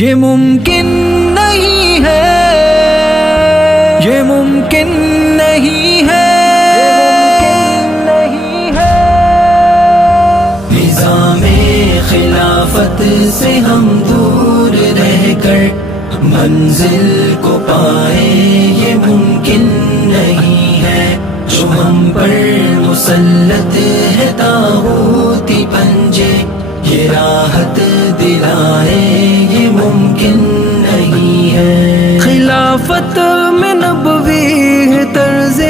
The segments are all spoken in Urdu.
یہ ممکن نہیں ہے، یہ ممکن نہیں ہے، نظام خلافت سے ہم دور رہ کر منزل کو پائے، یہ ممکن نہیں ہے، جو ہم پر مسلط ہے طاغوتی پنجے، یہ راحت دلائے، یہ ممکن نہیں ہے۔ خلافت میں نبوی ہے طرز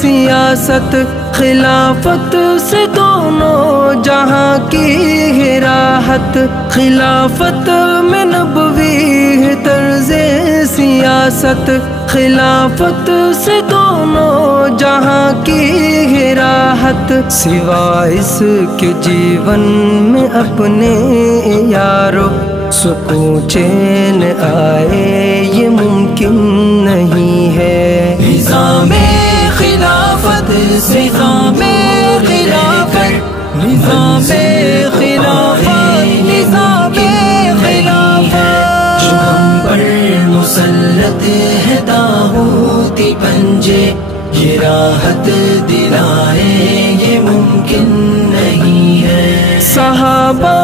سیاست، خلافت سے دونوں جہاں کی ہے راحت، خلافت میں نبوی ہے طرز سیاست، خلافت سے دونوں جہاں کی ہے راحت، سوائے اس کے جیون میں اپنے یارو سکون چین آئے، یہ ممکن نہیں ہے۔ نظام خلافت سے نظام خلافت، نظام خلافت، نظام خلافت، جو ہم پر مسلط ہے طاغوتی پنجے، یہ راحت دلائے، یہ ممکن نہیں ہے۔ صحابہ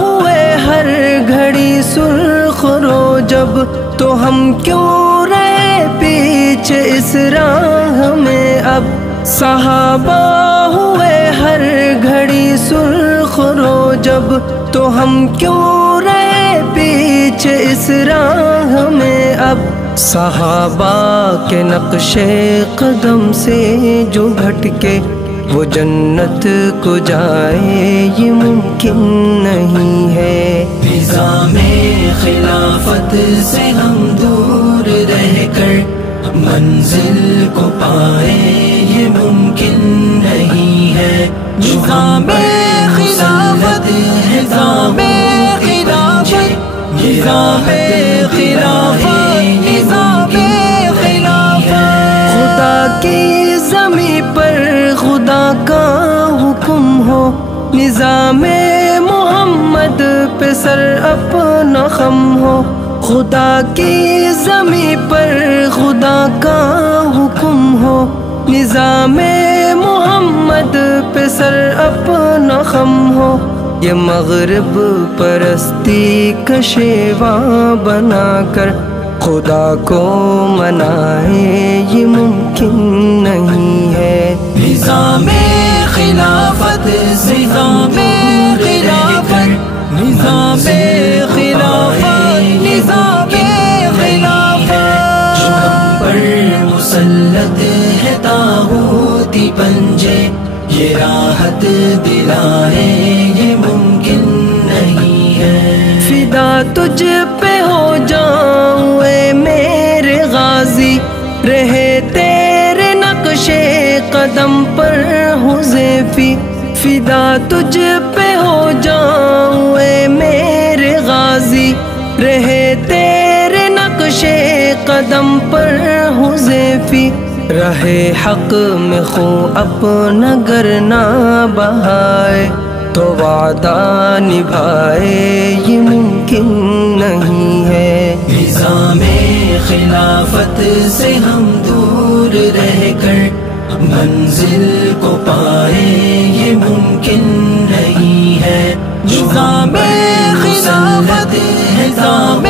ہوئے ہر گھڑی سرخ رو جب، تو ہم کیوں رہے پیچھے اس راہ میں اب، صحابہ ہوئے ہر گھڑی سرخ رو جب، تو ہم کیوں رہے پیچھے اس راہ میں اب، صحابہ کے نقش قدم سے جو بھٹکے وہ جنت کو جائے، یہ ممکن نہیں ہے۔ نظام خلافت سے ہم دور رہ کر منزل کو پائے، یہ ممکن نہیں ہے۔ نظام خلافت، نظام خلافت، نظام خلافت، نظام خلافت، خدا کی زمین پر خدا کا حکم ہو، نظام محمد پہ سر اپنا خم ہو، خدا کی زمین پر خدا کا حکم ہو، نظام محمد پہ سر اپنا خم ہو، یہ مغرب پرستی کا شیواں بنا کر خدا کو منائے، یہ ممکن نہیں ہے۔ نظام خلافت، نظام خلافت، نظام خلافت، نظام خلافت، جو ہم پر مسلط ہے طاغوتی پنجے، یہ راحت دلائے، یہ ممکن نہیں ہے۔ فدا تجھ پہ ہو جاؤں اے میرے غازی، رہے تیرے نقش قدم پر حذیفی، فدا تجھ پہ ہو جاؤں اے میرے غازی، رہے تیرے نقش قدم پر حذیفی، رہے حق میں خون اپنا گر نہ بہائے تو وعدہ نبھائے، یہ ممکن نہیں ہے۔ نظام خلافت سے ہم دور رہ کر منزل کو پائے، یہ ممکن نہیں ہے۔ نظام خلافت، نظام